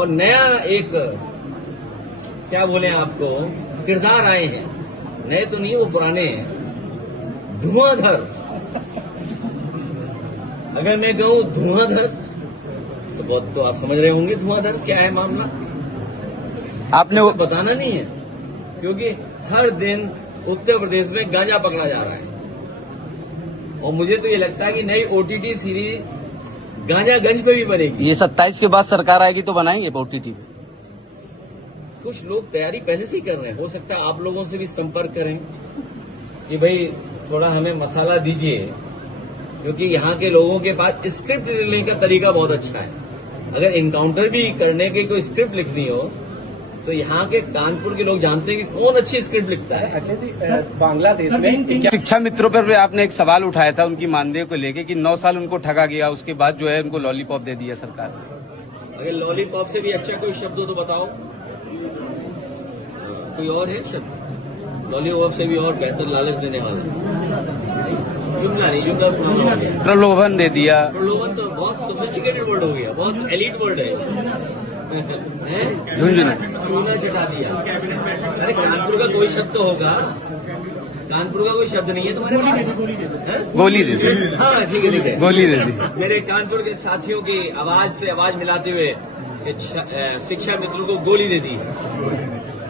और नया एक क्या बोले आपको किरदार आए हैं। नए तो नहीं, वो पुराने हैं। धुआंधर, अगर मैं कहूं धुआंधर तो बहुत, तो आप समझ रहे होंगे धुआंधर क्या है मामला। आपने वो बताना नहीं है, क्योंकि हर दिन उत्तर प्रदेश में गांजा पकड़ा जा रहा है। और मुझे तो ये लगता है कि नई OTT सीरीज गांजागंज पे भी बनेगी। ये 27 के बाद सरकार आएगी तो बनाएंगे OTT पे। कुछ लोग तैयारी पहले से ही कर रहे हैं। हो सकता है आप लोगों से भी संपर्क करें कि भाई थोड़ा हमें मसाला दीजिए, क्योंकि यहाँ के लोगों के पास स्क्रिप्ट लिखने का तरीका बहुत अच्छा है। अगर इनकाउंटर भी करने की कोई स्क्रिप्ट लिखनी हो तो यहाँ के कानपुर के लोग जानते हैं कि कौन अच्छी स्क्रिप्ट लिखता है। अखिल जी, बांग्लादेश में शिक्षा मित्रों पर भी आपने एक सवाल उठाया था उनकी मानदेय को लेके कि 9 साल उनको ठगा गया, उसके बाद जो है उनको लॉलीपॉप दे दिया सरकार ने। अगर लॉलीपॉप से भी अच्छा कोई शब्द हो तो बताओ, कोई और है शब्द? लॉलीपॉप से भी और बेहतर लालच देने वाला जुमला नहीं, जुमला पुराना हो गया। प्रलोभन दे दिया। प्रलोभन तो बहुत सोफिस्टिकेटेड वर्ड हो गया, बहुत एलिट वर्ड है। झुंझुनू चूना चटा दिया। अरे कानपुर का कोई शब्द तो होगा, कानपुर का कोई शब्द नहीं है तुम्हारे पास? गोली दे दी। हाँ ठीक है ठीक है, गोली दे दी। मेरे कानपुर के साथियों की आवाज से आवाज मिलाते हुए शिक्षा मित्रों को गोली दे दी।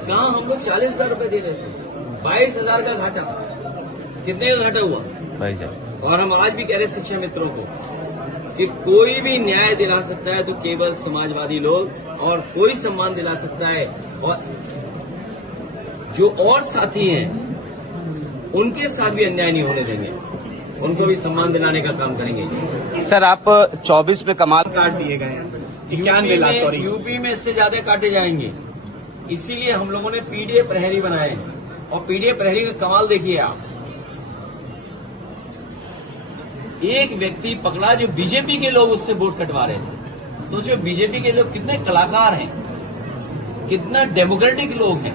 कहाँ हमको 40,000 रुपए दे रहे थे, 22,000 का घाटा। कितने का घाटा हुआ भाई साहब? और हम आज भी कह रहे शिक्षा मित्रों को कि कोई भी न्याय दिला सकता है तो केवल समाजवादी लोग, और कोई सम्मान दिला सकता है और जो और साथी हैं उनके साथ भी अन्याय नहीं होने देंगे, उनको भी सम्मान दिलाने का काम करेंगे। सर आप 24 में कमाल काट दिए गए हैं 91 लाख। और यूपी में इससे ज्यादा काटे जाएंगे। इसीलिए हम लोगों ने पीडीए प्रहरी बनाए हैं। और पीडीए प्रहरी का कमाल देखिए आप, एक व्यक्ति पकड़ा जो बीजेपी के लोग उससे वोट कटवा रहे थे। सोचो बीजेपी के लोग कितने कलाकार हैं, कितना डेमोक्रेटिक लोग हैं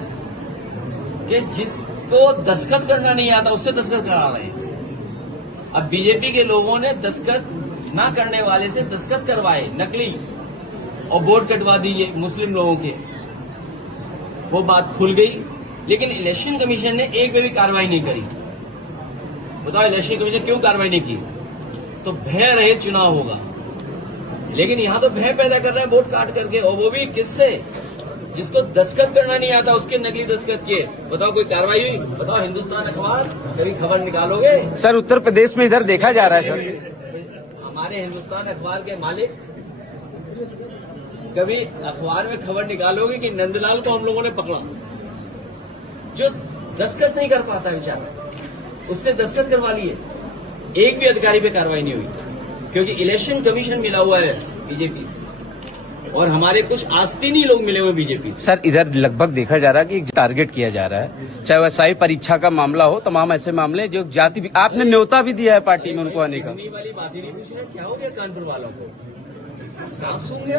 कि जिसको दस्तखत करना नहीं आता उससे दस्तखत करा रहे हैं। अब बीजेपी के लोगों ने दस्तखत ना करने वाले से दस्तखत करवाए नकली, और वोट कटवा दिए मुस्लिम लोगों के। वो बात खुल गई, लेकिन इलेक्शन कमीशन ने एक पे भी कार्रवाई नहीं करी। बताओ इलेक्शन कमीशन क्यों कार्रवाई नहीं की? तो भय रहित चुनाव होगा। लेकिन यहां तो भय पैदा कर रहे हैं वोट काट करके, और वो भी किससे? जिसको दस्तखत करना नहीं आता उसके नकली दस्तखत किए। बताओ कोई कार्रवाई हुई? बताओ हिंदुस्तान अखबार कभी खबर निकालोगे? सर उत्तर प्रदेश में इधर देखा जा रहा है सर, हमारे हिंदुस्तान अखबार के मालिक कभी अखबार में खबर निकालोगे कि नंदलाल को हम लोगों ने पकड़ा, जो दस्तखत नहीं कर पाता बेचारा, उससे दस्तखत करवा लिए। एक भी अधिकारी पे कार्रवाई नहीं हुई, क्योंकि इलेक्शन कमीशन मिला हुआ है बीजेपी से, और हमारे कुछ आस्तीनी लोग मिले हुए बीजेपी से। सर इधर लगभग देखा जा रहा है कि एक टारगेट किया जा रहा है, चाहे वह SI परीक्षा का मामला हो, तमाम ऐसे मामले जो जाति, आपने न्योता भी दिया है पार्टी में उनको आने का। किडनी वाली बात ही नहीं पूछ रहे, क्या हो गया कानपुर वालों को? सांप सूंघ गया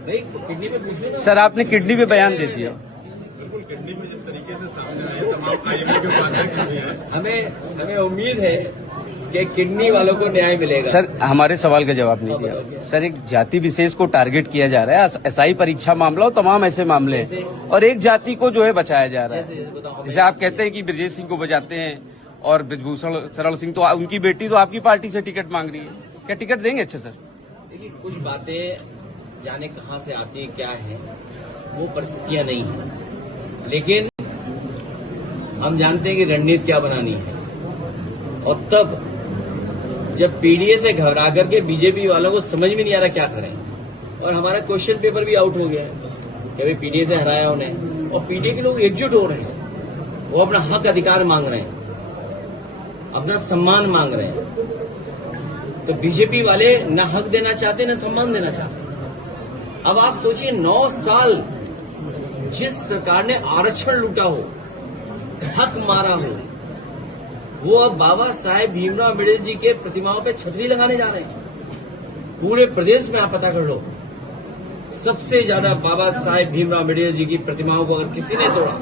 भाई, किडनी पे पूछो ना। सर आपने किडनी पे बयान दे दिया। बिल्कुल, किडनी में जिस तरीके से सामने आए तमाम IMA के उपाध्यक्ष भी हैं। हमें उम्मीद है कि किडनी वालों को न्याय मिलेगा। सर हमारे सवाल का जवाब नहीं दिया। सर एक जाति विशेष को टारगेट किया जा रहा है, SI परीक्षा मामला हो, तमाम ऐसे मामले हैं, और एक जाति को जो है बचाया जा रहा है। जैसे आप कहते हैं कि ब्रजेश सिंह को बचाते हैं, और ब्रजभूषण शरण सिंह तो उनकी बेटी तो आपकी पार्टी से टिकट मांग रही है, क्या टिकट देंगे? अच्छा सर, देखिए कुछ बातें जाने कहाँ से आती है, क्या है, वो परिस्थितियां नहीं है, लेकिन हम जानते हैं कि रणनीति क्या बनानी है। और तब जब पीडीए से घबरा करके बीजेपी वालों को समझ में नहीं आ रहा क्या करें, और हमारा क्वेश्चन पेपर भी आउट हो गया है कि भाई पीडीए से हराया उन्हें, और पीडीए के लोग एकजुट हो रहे हैं, वो अपना हक अधिकार मांग रहे हैं, अपना सम्मान मांग रहे हैं। तो बीजेपी वाले न हक देना चाहते न सम्मान देना चाहते। अब आप सोचिए 9 साल जिस सरकार ने आरक्षण लूटा हो, हक मारा हो, वो अब बाबा साहेब भीमराव अम्बेडकर जी के प्रतिमाओं पे छतरी लगाने जा रहे हैं। पूरे प्रदेश में आप पता कर लो, सबसे ज्यादा बाबा साहेब भीमराव अम्बेडकर जी की प्रतिमाओं को अगर किसी ने तोड़ा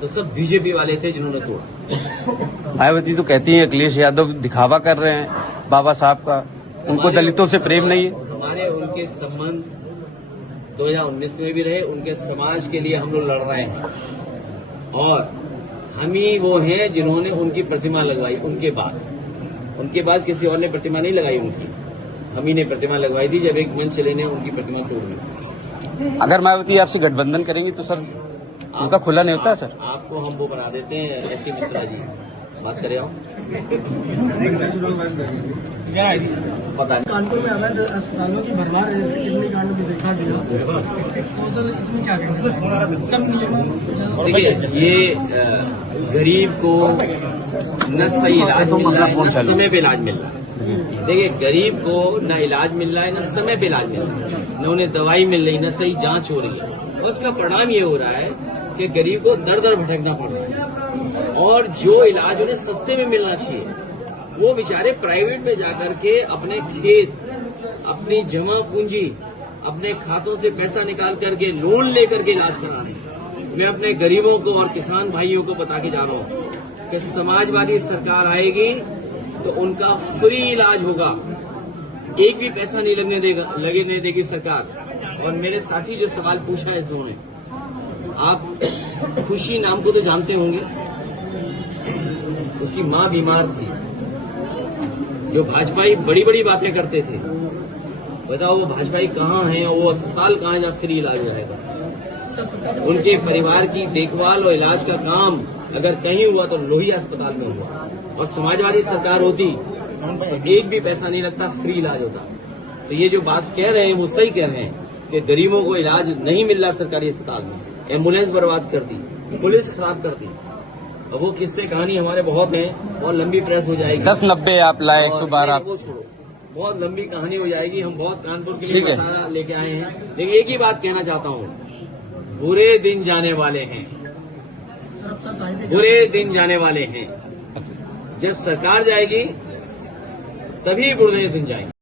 तो सब बीजेपी वाले थे जिन्होंने तोड़ा। मायावती तो कहती है अखिलेश यादव दिखावा कर रहे हैं बाबा साहब का, उनको दलितों से प्रेम नहीं है। हमारे उनके संबंध 2019 में भी रहे, उनके समाज के लिए हम लोग लड़ रहे हैं। और हम ही वो हैं जिन्होंने उनकी प्रतिमा लगवाई। उनके बाद किसी और ने प्रतिमा नहीं लगाई उनकी, हम ही ने प्रतिमा लगवाई थी जब एक मंच लेने उनकी प्रतिमा तोड़ दी। अगर मायावती आपसे गठबंधन करेंगी तो सर उनका खुला नहीं होता सर? आपको हम वो बना देते हैं ऐसी मिश्रा जी, बात करें आप। पता नहीं कानपुर में अवैध अस्पतालों की भरमार है, जैसे किडनी कांड भी देखा गया, तो सर इसमें क्या कहेंगे? सब नियमों देखिए, ये गरीब को न सही इलाज मिल रहा है, न समय पे इलाज मिल रहा है। देखिए, गरीब को न इलाज मिल रहा है, न समय पे इलाज मिल रहा है, न उन्हें दवाई मिल रही, न सही जांच हो रही है। और उसका परिणाम ये हो रहा है कि गरीब को दर दर भटकना पड़ रहा है। और जो इलाज उन्हें सस्ते में मिलना चाहिए, वो बेचारे प्राइवेट में जाकर के अपने खेत, अपनी जमा पूंजी, अपने खातों से पैसा निकाल करके लोन लेकर के इलाज करा रहे हैं। मैं अपने गरीबों को और किसान भाइयों को बता के जा रहा हूँ कि समाजवादी सरकार आएगी तो उनका फ्री इलाज होगा, एक भी पैसा नहीं लगने देगी सरकार। और मेरे साथी जो सवाल पूछा है इन्होंने, आप खुशी नाम को तो जानते होंगे, उसकी मां बीमार थी, जो भाजपाई बड़ी बड़ी बातें करते थे। बताओ वो भाजपाई कहाँ हैं और वो अस्पताल कहाँ है जहाँ फ्री इलाज हो जाएगा? उनके परिवार की देखभाल और इलाज का काम अगर कहीं हुआ तो लोहिया अस्पताल में हुआ। और समाजवादी सरकार होती तो एक भी पैसा नहीं लगता, फ्री इलाज होता। तो ये जो बात कह रहे हैं वो सही कह रहे हैं कि गरीबों को इलाज नहीं मिल रहा सरकारी अस्पताल में। एम्बुलेंस बर्बाद कर दी, पुलिस खराब कर दी। अब वो किस्से कहानी हमारे बहुत हैं, बहुत लंबी प्रेस हो जाएगी। 10-90 आप लाए, 112 आप, वो छोड़ो, बहुत लंबी कहानी हो जाएगी। हम बहुत कानपुर के लिए मसाला लेके आए हैं। लेकिन एक ही बात कहना चाहता हूँ, बुरे दिन जाने वाले हैं, बुरे दिन जाने वाले हैं। जब सरकार जाएगी तभी बुरे दिन जाएंगे।